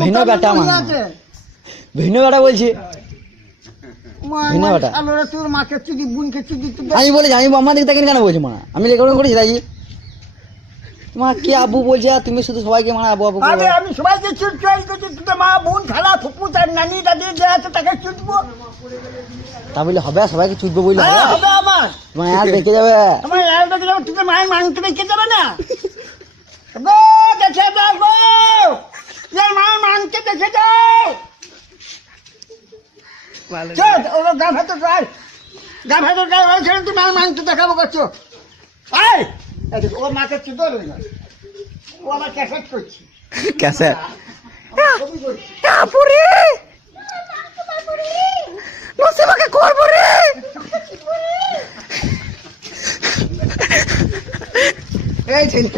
ভিন্ন বেটা ভিন্ন বেটা বলছি তোর মাকে চুদি বোনকে চুদি আমি বলেছি আমি আমার দিকে কেন বলছি মা আমি রেকর্ডিং করেছি তাই মা কে আবু বলছে আর তুমি শুধু সবাইকে মানে আবু আবু আমি সবাইকে চুট চয়েস করছি তুই মা বোন খালা ফুপু তার নানি দাদি যে আছে তাকে চুটবো তা বললে হবে সবাইকে চুটবো বললে হবে আমার তোমার আর বেঁচে যাবে আমার আর দেখে যাবে তুই মায়ের মাংস দেখে যাবে না গো দেখে দাও গো মায়ের মাংস দেখে যাও চল ওরা গা ভেতর তুমি মায়ের মাংস দেখাবো করছো ও মাকে চুদো না ও আমার ক্যাসেট করছি ক্যাসেট নসিমাকে করবো রে এই ছেলে